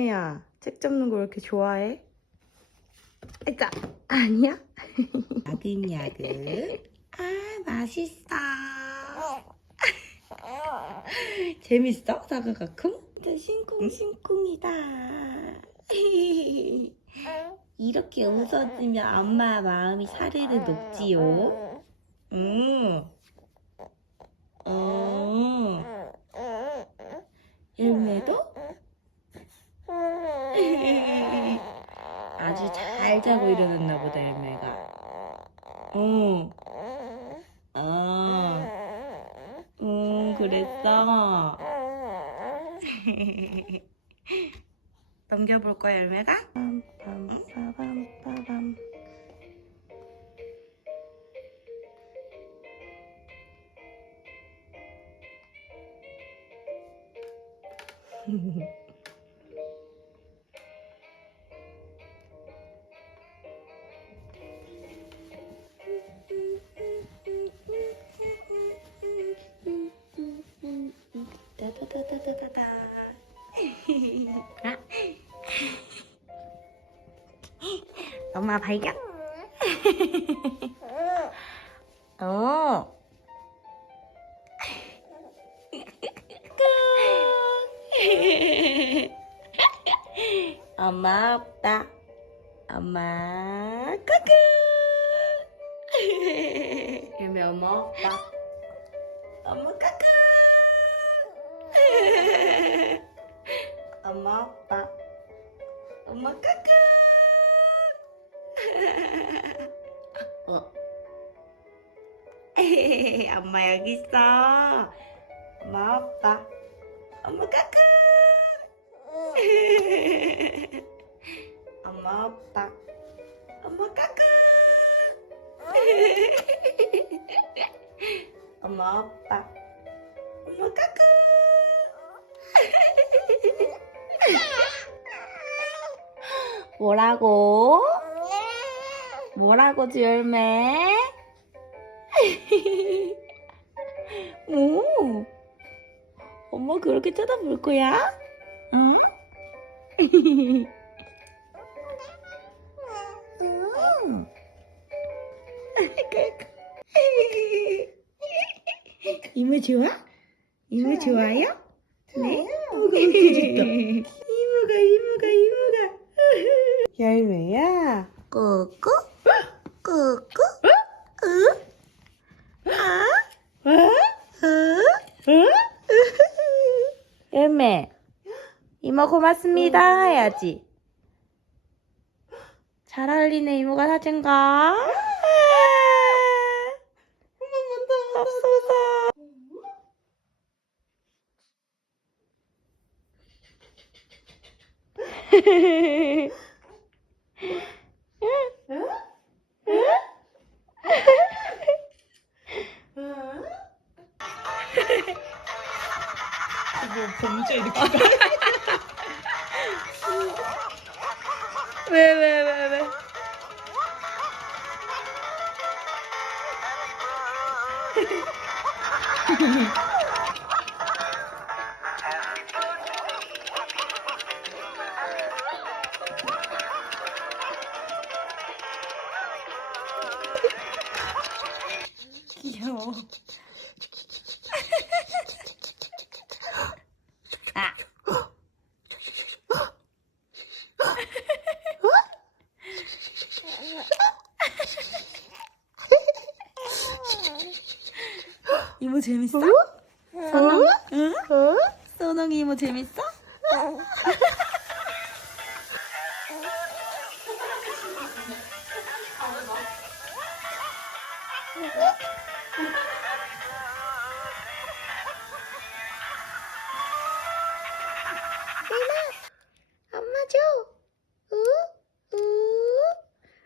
열매야, 책 접는 거 왜 이렇게 좋아해? 아이까, 아니야? 야금야금. 아, 맛있어. 재밌어? 사과가끔? 진짜 싱쿵싱쿵이다. 이렇게 웃어주면 엄마 마음이 사르르 녹지요. 음. 음. 열매도? 아주 잘 자고 일어났나 보다, 열매가. 응. 어. 응, 그랬어. 넘겨볼 거야, 열매가? 빰 따다다다다다. 엄마 발견. 어. 엄마 없다. 엄마. 유미 엄마 없다. 엄마 까꿍. 엄마 없다. 엄마 까꿍. 어. 엄마 여기 있어. 엄마 없다. 엄마 까꿍. 엄마 없다. 엄마 까꿍. 엄마 없다. 엄마 까꿍. 뭐라고? 뭐라고 주열매? 뭐? 엄마 그렇게 쳐다볼 거야? 응? 응. 이모 좋아? 이모 좋아요? 네? 이모가 이모가 이모가 열매야. 꾸꾸 꾸꾸 으? 아? 어? 어? 열매. 이모 고맙습니다. 해야지. 잘 어울리네 이모가 사준가? 없어서 범죄 이렇게 왜 왜 왜 왜? 이모 재밌어? 선홍? 응? 선홍이 이모 재밌어?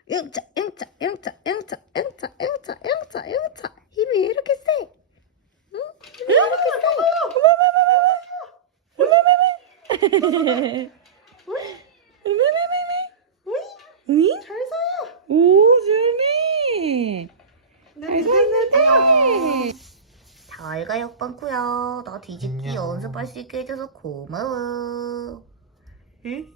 영차, 영차, 영차, 영차, 영차, 영차, 영차. 힘이 왜 이렇게 세? 잘 가 역방쿠야. 나 뒤집기 안녕. 연습할 수 있게 해줘서 고마워. 응?